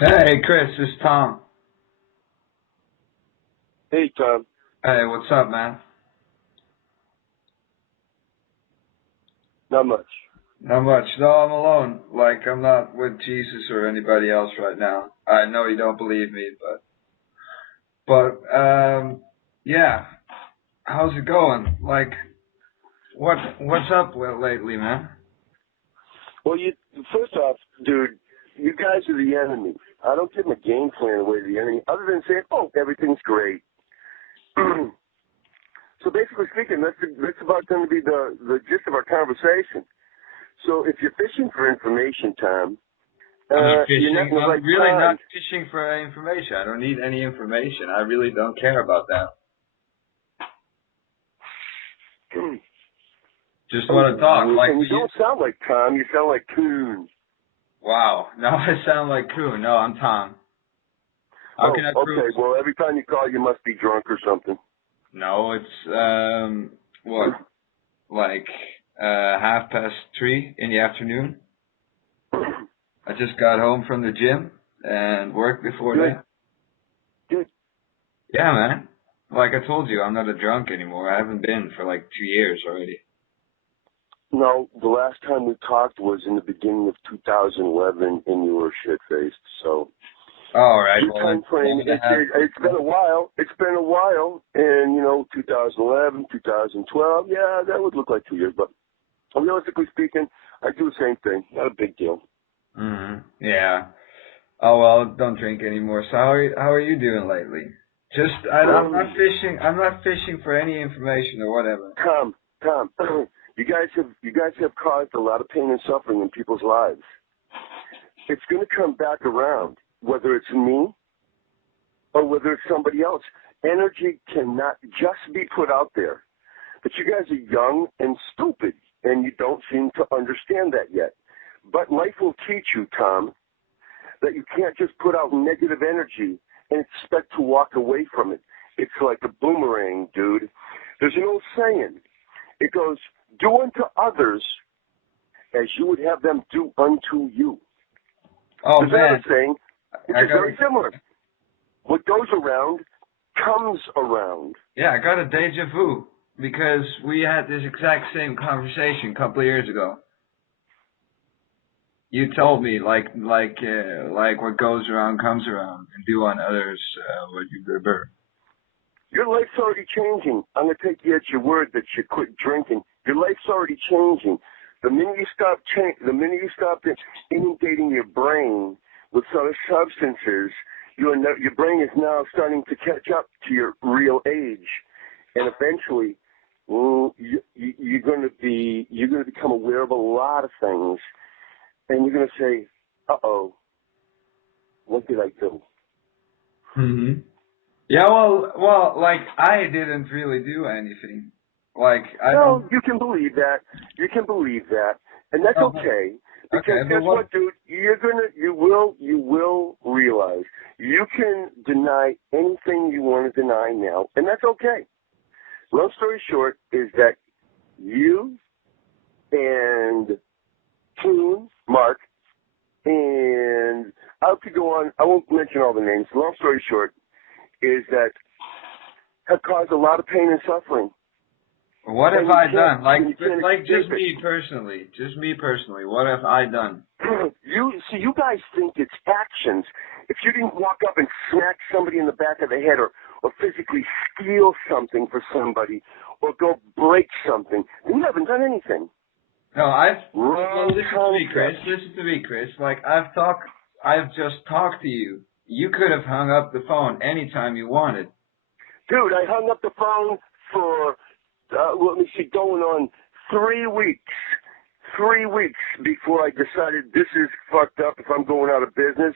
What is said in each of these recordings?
Hey, Chris, it's Tom. Hey, Tom. Hey, what's up, man? Not much. Not much. No, I'm alone. Like, I'm not with Jesus or anybody else right now. I know you don't believe me, but, yeah. How's it going? Like, what's up lately, man? Well, first off, dude, you guys are the enemy. I don't give my game plan away to the enemy, other than saying, "Oh, everything's great." So basically speaking, that's about going to be the gist of our conversation. So if you're fishing for information, Tom, I'm not you're not fishing. in the I'm right really not pond. fishing for information. I don't need any information. I really don't care about that. Just want to talk. Like, And you don't sound like Tom. You sound like Coon. wow. Now I sound like Coon. No, I'm Tom. How Oh, can I prove? okay. Well, every time you call, you must be drunk or something. No, it's what, like 3:30 in the afternoon. I just got home from the gym and worked before Good. that. Good. Yeah, man. Like I told you, I'm not a drunk anymore. I haven't been for like 2 years already. No, the last time we talked was in the beginning of 2011, and you were shit-faced. So All right. your Well, time frame, then I have. it's been a while. It's been a while, and 2011, 2012, yeah, that would look like 2 years. But realistically speaking, I do the same thing. Not a big deal. Yeah. Oh well, don't drink anymore. So how are you doing lately? Just I'm not fishing. I'm not fishing for any information or whatever. Tom, you guys have caused a lot of pain and suffering in people's lives. It's going to come back around, whether it's me or whether it's somebody else. Energy cannot just be put out there. But you guys are young and stupid, and you don't seem to understand that yet. But life will teach you, Tom, that you can't just put out negative energy and expect to walk away from it. It's like a boomerang, dude. There's an old saying. It goes, do unto others as you would have them do unto you. Oh There's man, another saying, which is very similar. What goes around comes around. Yeah, I got a deja vu because we had this exact same conversation a couple of years ago. You told me like what goes around comes around, and do on others what you prefer. Your life's already changing. I'm going to take you at your word that you quit drinking. Your life's already changing. The minute you stop inundating your brain with other substances, your brain is now starting to catch up to your real age, and eventually, you're going to become aware of a lot of things, and you're going to say, "Uh-oh, what did I do?" Mm-hmm. Yeah, well, like I didn't really do anything. Like I No, don't. you can believe that. You can believe that, and that's No, okay. Because okay, but guess what, dude? You will realize you can deny anything you want to deny now, and that's okay. Long story short is that you and Toon, Mark, and I could go on. I won't mention all the names. Long story short is that have caused a lot of pain and suffering. What have I done? Like Just just me personally. What have I done? you guys think it's actions. If you didn't walk up and smack somebody in the back of the head or physically steal something for somebody or go break something, you haven't done anything. No, Wrong listen to me, Chris. concept. Listen to me, Chris. Like I've just talked to you. You could have hung up the phone anytime you wanted. Dude, I hung up the phone for, let me see, going on 3 weeks. 3 weeks before I decided this is fucked up. If I'm going out of business,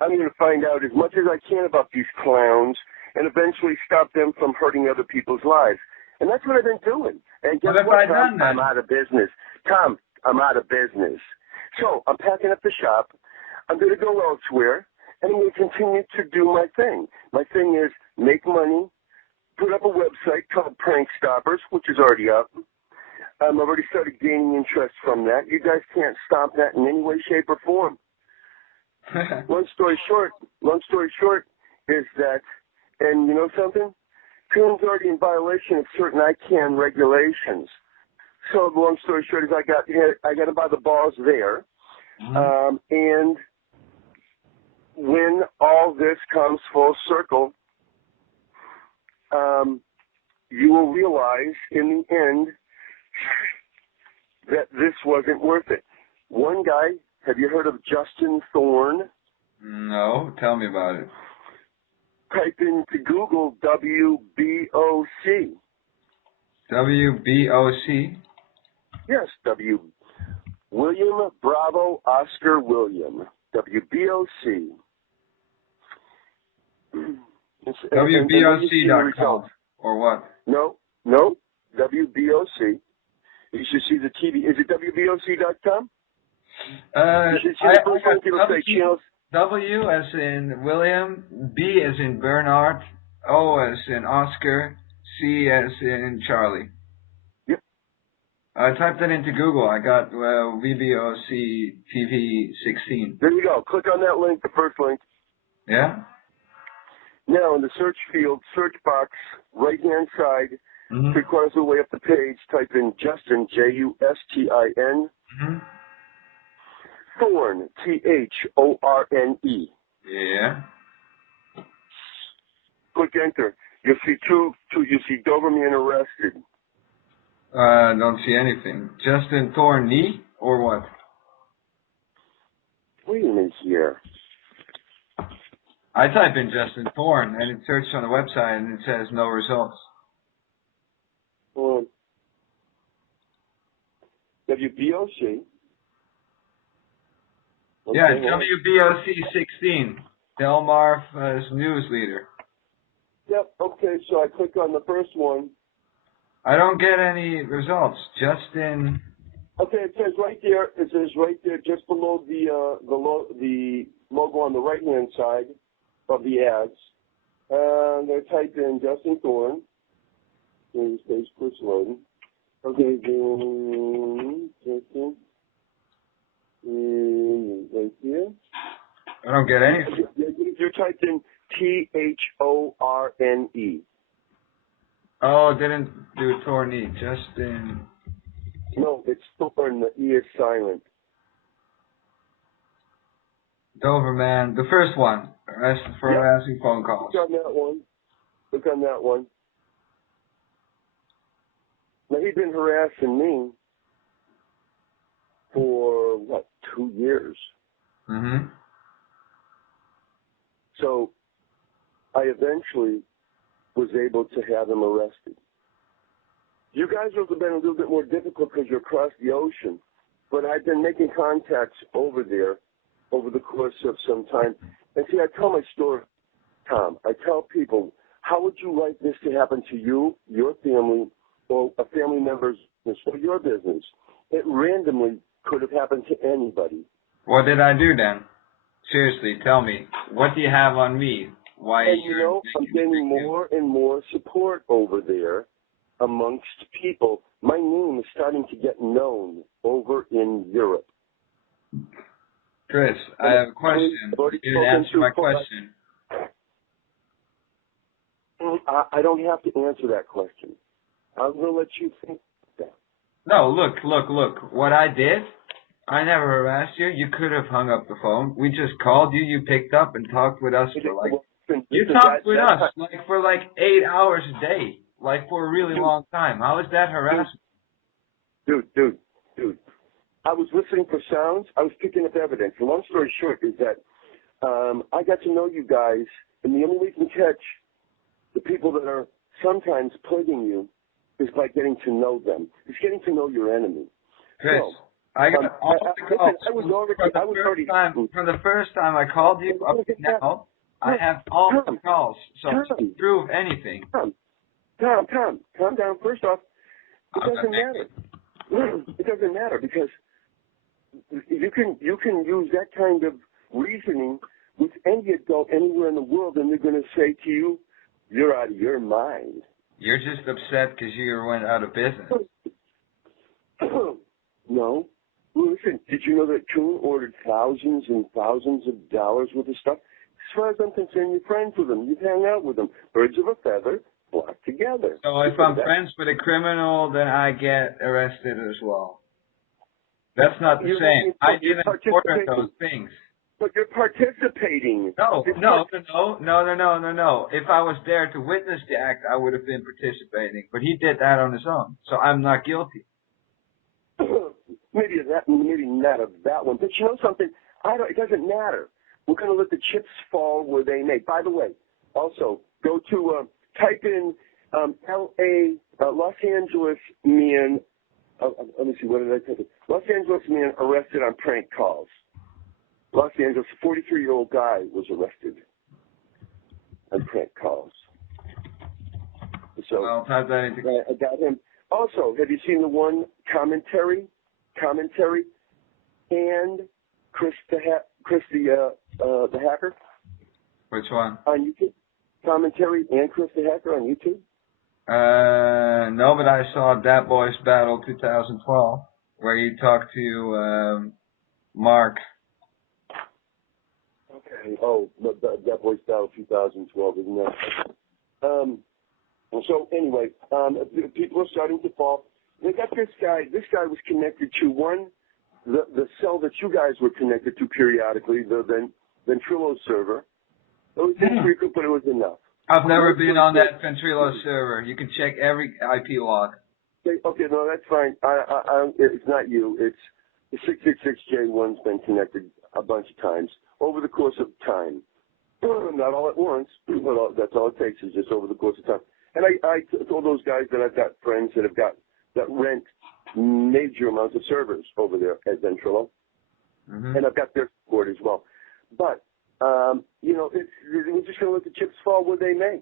I'm going to find out as much as I can about these clowns and eventually stop them from hurting other people's lives. And that's what I've been doing. And guess What have what, I Tom? done then? I'm out of business. Tom, I'm out of business. So I'm packing up the shop. I'm going to go elsewhere, and I'm going to continue to do my thing. My thing is make money, put up a website called Prank Stoppers, which is already up. I've already started gaining interest from that. You guys can't stop that in any way, shape, or form. Long story short is that, and you know something? Coon's already in violation of certain ICANN regulations. So the long story short is I got him by the balls there. And when all this comes full circle, you will realize in the end that this wasn't worth it. One guy, have you heard of Justin Thorne? No, tell me about it. Type into Google WBOC. WBOC? Yes, William Bravo Oscar William. WBOC. WBOC.com or what? No, WBOC. You should see the TV. Is it WBOC.com? You should see the first link. It'll say channels. W as in William, B as in Bernard, O as in Oscar, C as in Charlie. Yep. I typed that into Google. I got VBOC TV 16. There you go. Click on that link, the first link. Yeah? Now, in the search field, search box, right-hand side, 3/4 of the way up the page, type in Justin, Justin. Thorne, Thorne. Yeah. Click enter. You'll see you see Doberman arrested. Don't see anything. Justin Thorne or what? Wait a minute here. I type in Justin Thorne and it searches on the website and it says no results. WBOC. Okay, Yeah, WBOC 16. Delmar's news leader. Yep, okay, so I click on the first one. I don't get any results. Justin. Okay, it says right there, just below the logo on the right-hand side of the ads. They type in Justin Thorne. Here's page push loading. Okay, then Justin. Right here. I don't get anything. You typed in Thorne. Oh, didn't do Thorne. Justin. No, it's Thorne. The E is silent. Doberman. The first one. For harassing phone calls. Click on that one. Click on that one. Now, he's been harassing me for, 2 years? So I eventually was able to have him arrested. You guys have been a little bit more difficult because you're across the ocean, but I've been making contacts over there over the course of some time. And see, I tell my story, Tom. I tell people, how would you like this to happen to you, your family, or a family member's business, or your business? It randomly could have happened to anybody. What did I do then? Seriously, tell me. What do you have on me? Why? And you know, I'm getting more and more support over there amongst people. My name is starting to get known over in Europe. Chris, I have a question. You didn't answer my question. I don't have to answer that question. I'm going to let you think that. No, look. What I did, I never harassed you. You could have hung up the phone. We just called you. You picked up and talked with us for for 8 hours a day, for a really long time. How is that harassment? Dude. I was listening for sounds. I was picking up evidence. The long story short is that I got to know you guys, and the only way you can catch the people that are sometimes plaguing you is by getting to know them. It's getting to know your enemy. Chris, so, I got all the calls. From the first time I called you up to now, I have all the calls. So to prove anything. Tom, calm down. First off, it doesn't matter. It doesn't matter because you can use that kind of reasoning with any adult anywhere in the world, and they're going to say to you, "You're out of your mind." You're just upset because you went out of business. No. Listen, did you know that Coon ordered thousands and thousands of dollars worth of stuff? As far as I'm concerned, you're friends with them. You've hung out with them. Birds of a feather flock together. So if I'm friends with a criminal, then I get arrested as well. That's not the same. I didn't order those things. But you're participating. No. If I was there to witness the act, I would have been participating. But he did that on his own, so I'm not guilty. Maybe not of that one. But you know something? It doesn't matter. We're going to let the chips fall where they may. By the way, also, go to, type in L.A., Los Angeles man, let me see, what did I type in? Los Angeles man arrested on prank calls. Los Angeles, a 43-year-old guy was arrested on prank calls. So, well, type that into... I got him. Also, have you seen the one commentary, and Chris the hacker? Which one? On YouTube. Commentary and Chris the hacker on YouTube. No, but I saw Datboys Battle 2012, where he talked to Mark. Okay. Oh, Datboys Battle 2012, isn't that? So anyway, people are starting to fall. They got this guy. This guy was connected to the cell that you guys were connected to periodically, the Ventrilo server. It was infrequent, but it was enough. I've never been on that Ventrilo server. You can check every IP log. Okay, no, that's fine. It's not you. It's the 666J1's been connected a bunch of times over the course of time. Not all at once, but that's all it takes is just over the course of time. And I told those guys that I've got friends that rent major amounts of servers over there at Ventrilo, and I've got their support as well. But we're just going to let the chips fall where they may.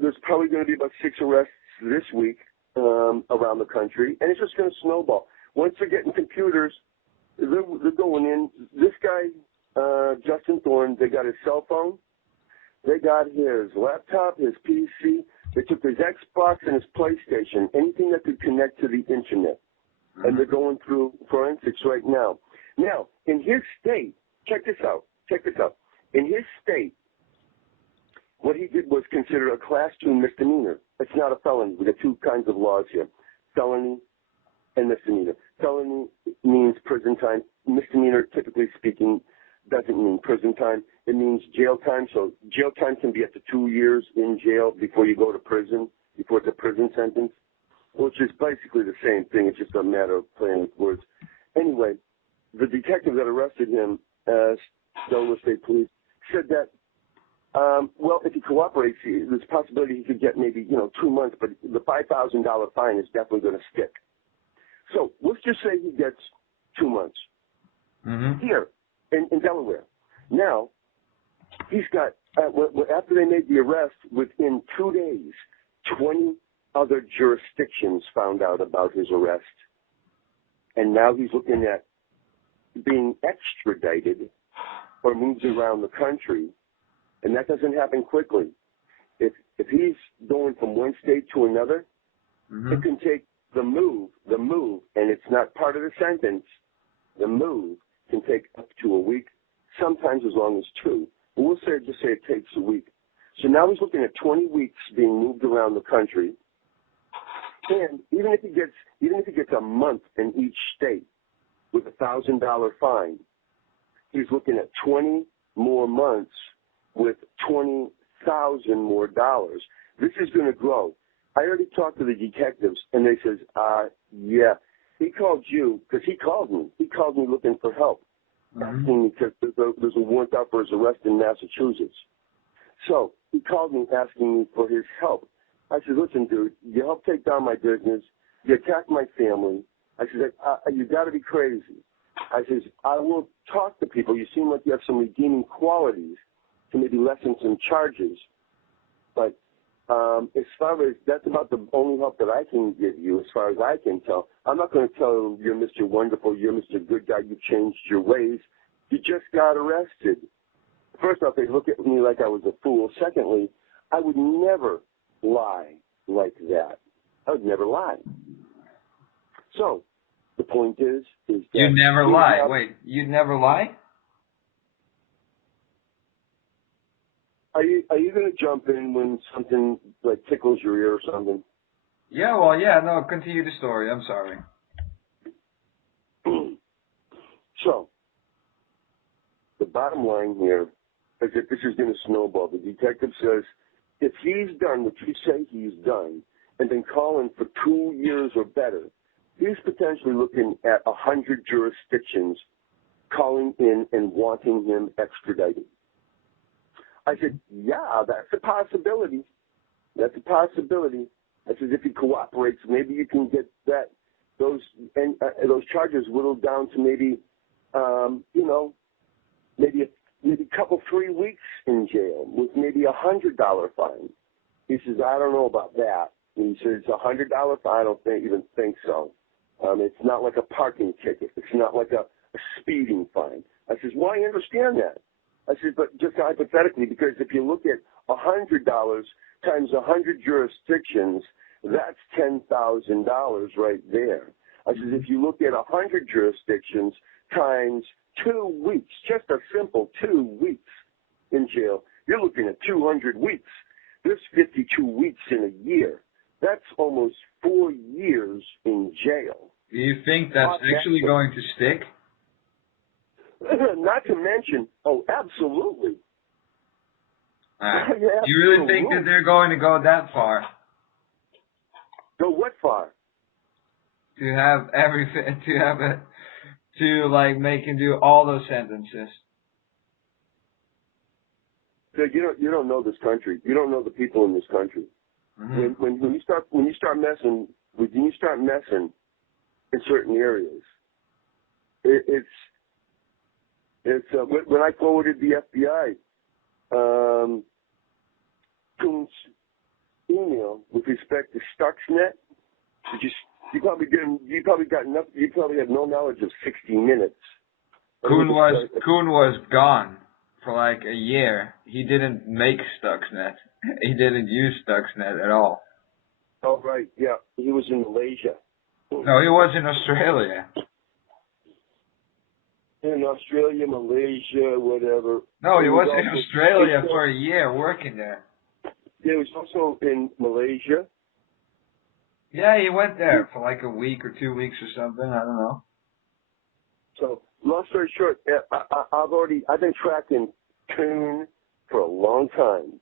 There's probably going to be about 6 arrests this week around the country, and it's just going to snowball. Once they're getting computers, they're going in. This guy, Justin Thorne, they got his cell phone, they got his laptop, his PC, they took his Xbox and his PlayStation, anything that could connect to the internet, and they're going through forensics right now. Now, in his state, check this out. In his state, what he did was considered a Class 2 misdemeanor. It's not a felony. We got 2 kinds of laws here, felony and misdemeanor. Felony means prison time. Misdemeanor, typically speaking, doesn't mean prison time. It means jail time. So jail time can be up to 2 years in jail before you go to prison, before it's a prison sentence, which is basically the same thing. It's just a matter of playing with words. Anyway, the detective that arrested him, Delaware State Police, said that, if he cooperates, there's a possibility he could get maybe, 2 months, but the $5,000 fine is definitely going to stick. So let's just say he gets 2 months here in Delaware. Now, he's got, after they made the arrest, within 2 days, 20 other jurisdictions found out about his arrest. And now he's looking at being extradited or moved around the country, and that doesn't happen quickly. If he's going from one state to another, it can take the move, and it's not part of the sentence. The move can take up to a week, sometimes as long as 2. But we'll just say it takes a week. So now he's looking at 20 weeks being moved around the country, and even if he gets a month in each state with a $1,000 fine, he's looking at 20 more months with $20,000 more dollars. This is going to grow. I already talked to the detectives, and they says, yeah, he called you because he called me. He called me looking for help, asking me because there's a warrant out for his arrest in Massachusetts. So he called me asking me for his help. I said, listen, dude, you help take down my business. You attack my family. I said, you got to be crazy. I says, I will talk to people. You seem like you have some redeeming qualities to maybe lessen some charges. But as far as that's about the only help that I can give you, as far as I can tell. I'm not going to tell you you're Mr. Wonderful, you're Mr. Good Guy, you changed your ways. You just got arrested. First off, they look at me like I was a fool. Secondly, I would never lie like that. I would never lie. So The point is that you never lie. Wait, you never lie? Are you going to jump in when something like tickles your ear or something? Yeah, well, yeah, no, continue the story. I'm sorry. So, the bottom line here is that this is going to snowball. The detective says if he's done what you say he's done and been calling for 2 years or better, he's potentially looking at 100 jurisdictions calling in and wanting him extradited. I said, yeah, that's a possibility. That's a possibility. I said, if he cooperates, maybe you can get those charges whittled down to maybe, maybe a couple 3 weeks in jail with maybe $100 fine. He says, I don't know about that. And he says, $100 fine? I don't even think so. It's not like a parking ticket. It's not like a speeding fine. I says, well, I understand that. I said, but just hypothetically, because if you look at $100 times 100 jurisdictions, that's $10,000 right there. I said, if you look at 100 jurisdictions times 2 weeks, just a simple 2 weeks in jail, you're looking at 200 weeks. There's 52 weeks in a year. That's almost 4 years in jail. Do you think that's actually going to stick? Not to mention, oh, absolutely. Yeah, do you really think that they're going to go that far? Go what far? To have everything, make him do all those sentences. You don't know this country. You don't know the people in this country. Mm-hmm. When you start messing in certain areas, it's when I forwarded the FBI Coon's email with respect to Stuxnet, you probably have no knowledge of 60 Minutes. Coon was gone for like a year. He didn't make Stuxnet. He didn't use Stuxnet at all. Oh right, yeah, he was in Malaysia. No, he was in Australia. In Australia, Malaysia, whatever. No, he was in Australia for a year working there. He was also in Malaysia. Yeah, he went there for like a week or 2 weeks or something. I don't know. So, long story short, I've been tracking Coon for a long time.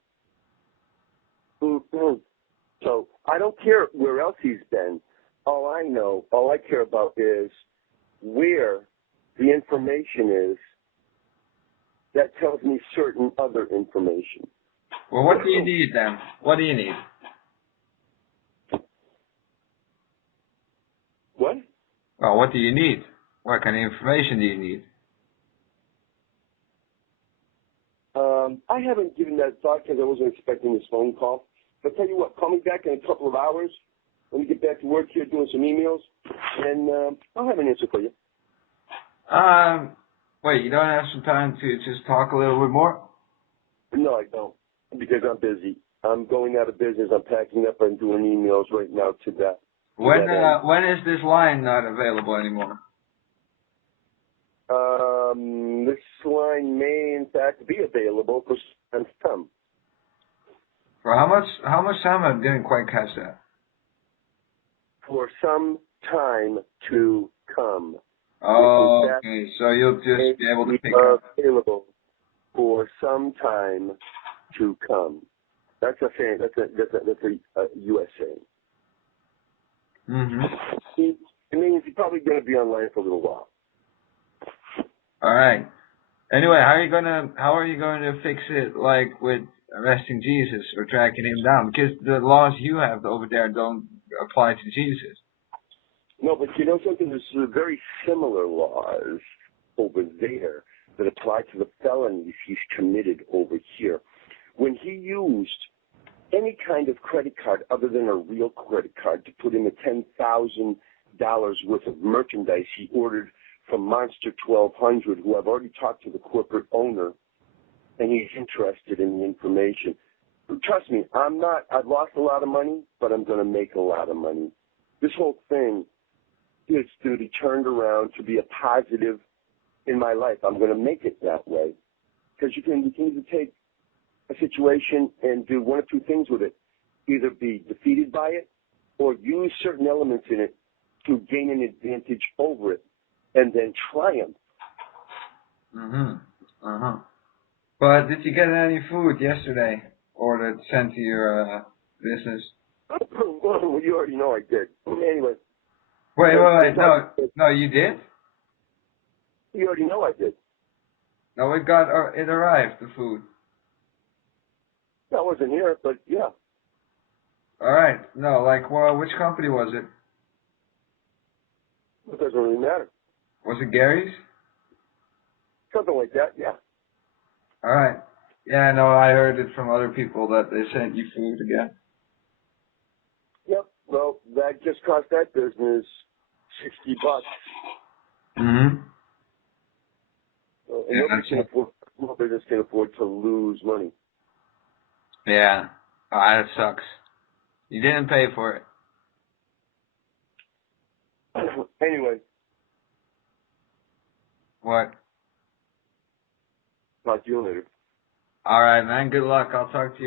So I don't care where else he's been. All I care about is where the information is that tells me certain other information. Well, what do you need then? What do you need? What? Well, what do you need? What kind of information do you need? I haven't given that thought because I wasn't expecting this phone call. But tell you what, call me back in a couple of hours. Let me get back to work here doing some emails, and I'll have an answer for you. Wait, you don't have some time to just talk a little bit more? No, I don't, because I'm busy. I'm going out of business. I'm packing up and doing emails right now to that. When is this line not available anymore? This line may in fact be available for some time. For how much time? I didn't quite catch that. For some time to come. Oh, okay. So you'll just be able to pick up. Available for some time to come. That's a saying. That's a U.S. saying. Mm-hmm. It means you're probably going to be online for a little while. All right. Anyway, how are you going to fix it, like with arresting Jesus or tracking him down? Because the laws you have over there don't apply to Jesus. No, but you know something? There's very similar laws over there that apply to the felonies he's committed over here. When he used any kind of credit card other than a real credit card to put in the $10,000 worth of merchandise he ordered from Monster 1200, who I've already talked to the corporate owner, and he's interested in the information. Trust me, I've lost a lot of money, but I'm going to make a lot of money. This whole thing is to be turned around to be a positive in my life. I'm going to make it that way. Because you can either take a situation and do one or two things with it. Either be defeated by it or use certain elements in it to gain an advantage over it and then triumph. But did you get any food yesterday ordered sent to your business? Well, you already know I did. Anyway. Wait. No, you did? You already know I did. No, it arrived, the food. I wasn't here, but yeah. Alright. No, like, well, which company was it? It doesn't really matter. Was it Gary's? Something like that, yeah. Alright. Yeah, no, I heard it from other people that they sent you food again. Yep. Well, that just cost that business $60. Mm-hmm. And small business can afford to lose money. Yeah. Oh, that sucks. You didn't pay for it. Anyway. What? Talk to you later. Alright, man. Good luck. I'll talk to you.